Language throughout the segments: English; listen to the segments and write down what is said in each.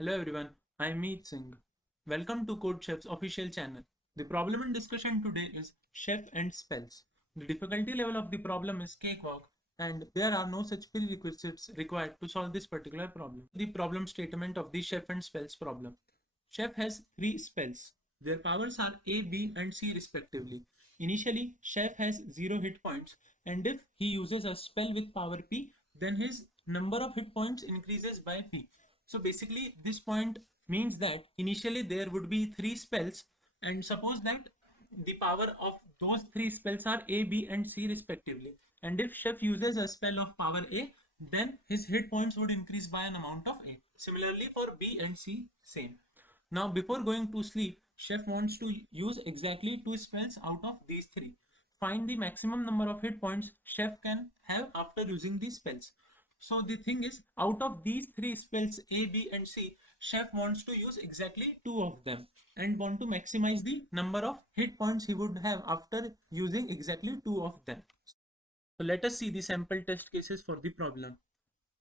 Hello everyone, I am Singh. Welcome to CodeChef's official channel. The problem in discussion today is chef and spells. The difficulty level of the problem is cakewalk and there are no such prerequisites required to solve this particular problem. The problem statement of the chef and spells problem. Chef has three spells. Their powers are A, B and C respectively. Initially, chef has 0 hit points and if he uses a spell with power P, then his number of hit points increases by P. So basically this point means that initially there would be 3 spells and suppose that the power of those 3 spells are A, B and C respectively. And if chef uses a spell of power A, then his hit points would increase by an amount of A. Similarly for B and C, same. Now before going to sleep, chef wants to use exactly 2 spells out of these 3. Find the maximum number of hit points chef can have after using these spells. So the thing is, out of these 3 spells A, B and C, chef wants to use exactly 2 of them and want to maximize the number of hit points he would have after using exactly 2 of them. So let us see the sample test cases for the problem.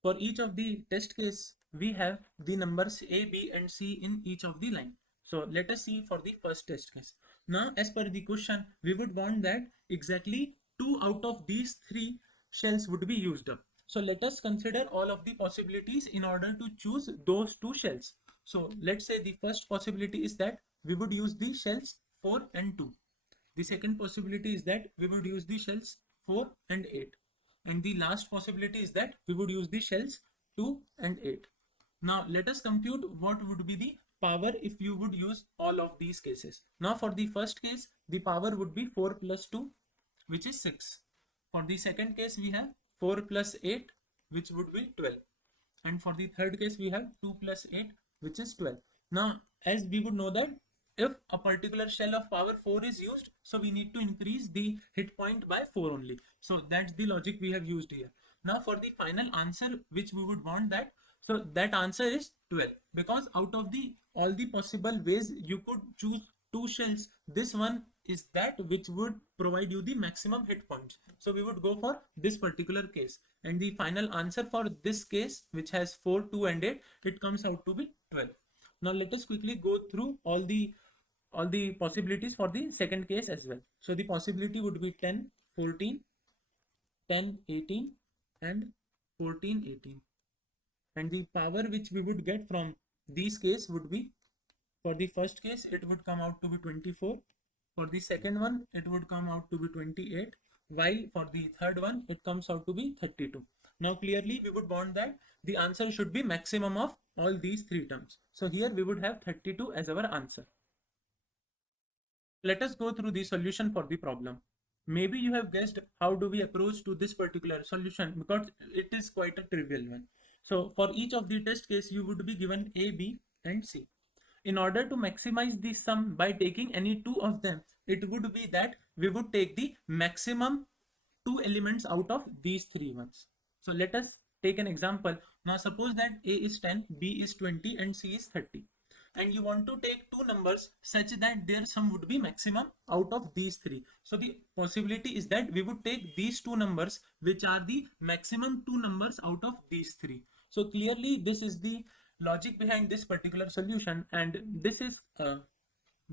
For each of the test case, we have the numbers A, B and C in each of the line. So let us see for the first test case. Now as per the question, we would want that exactly 2 out of these 3 shells would be used up. So let us consider all of the possibilities in order to choose those 2 shells. So let's say the first possibility is that we would use the shells 4 and 2. The second possibility is that we would use the shells 4 and 8. And the last possibility is that we would use the shells 2 and 8. Now let us compute what would be the power if you would use all of these cases. Now for the first case, the power would be 4 plus 2, which is 6. For the second case, we have 4 plus 8, which would be 12. And for the third case, we have 2 plus 8, which is 12. Now, as we would know that if a particular shell of power 4 is used, so we need to increase the hit point by 4 only. So that's the logic we have used here. Now for the final answer, which we would want that, so that answer is 12, because out of the all the possible ways you could choose 2 shells, this one is that which would provide you the maximum hit points. So we would go for this particular case, and the final answer for this case, which has 4, 2 and 8, it comes out to be 12. Now let us quickly go through all the possibilities for the second case as well. So the possibility would be 10, 14, 10, 18 and 14, 18. And the power which we would get from these case would be, for the first case it would come out to be 24, for the second one it would come out to be 28, while for the third one it comes out to be 32. Now clearly we would want that the answer should be maximum of all these 3 terms. So here we would have 32 as our answer. Let us go through the solution for the problem. Maybe you have guessed how do we approach to this particular solution, because it is quite a trivial one. So for each of the test case, you would be given A, B and C. In order to maximize the sum by taking any 2 of them, it would be that we would take the maximum 2 elements out of these 3 ones. So let us take an example. Now suppose that A is 10, B is 20 and C is 30. And you want to take 2 numbers such that their sum would be maximum out of these 3. So the possibility is that we would take these 2 numbers which are the maximum 2 numbers out of these 3. So clearly this is the logic behind this particular solution, and this is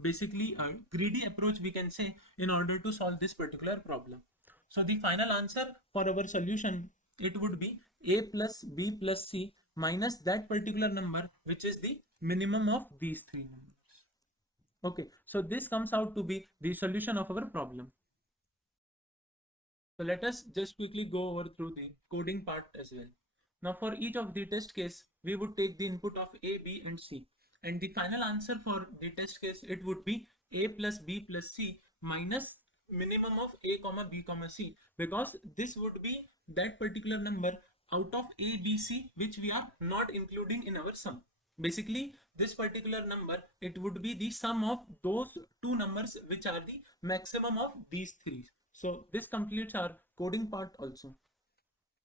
basically a greedy approach we can say in order to solve this particular problem. So the final answer for our solution, it would be A plus B plus C minus that particular number which is the minimum of these 3 numbers. Okay, so this comes out to be the solution of our problem. So let us just quickly go over through the coding part as well. Now for each of the test case, we would take the input of A, B and C, and the final answer for the test case, it would be A plus B plus C minus minimum of A comma B comma C, because this would be that particular number out of A, B, C which we are not including in our sum. Basically this particular number, it would be the sum of those 2 numbers which are the maximum of these 3. So this completes our coding part also.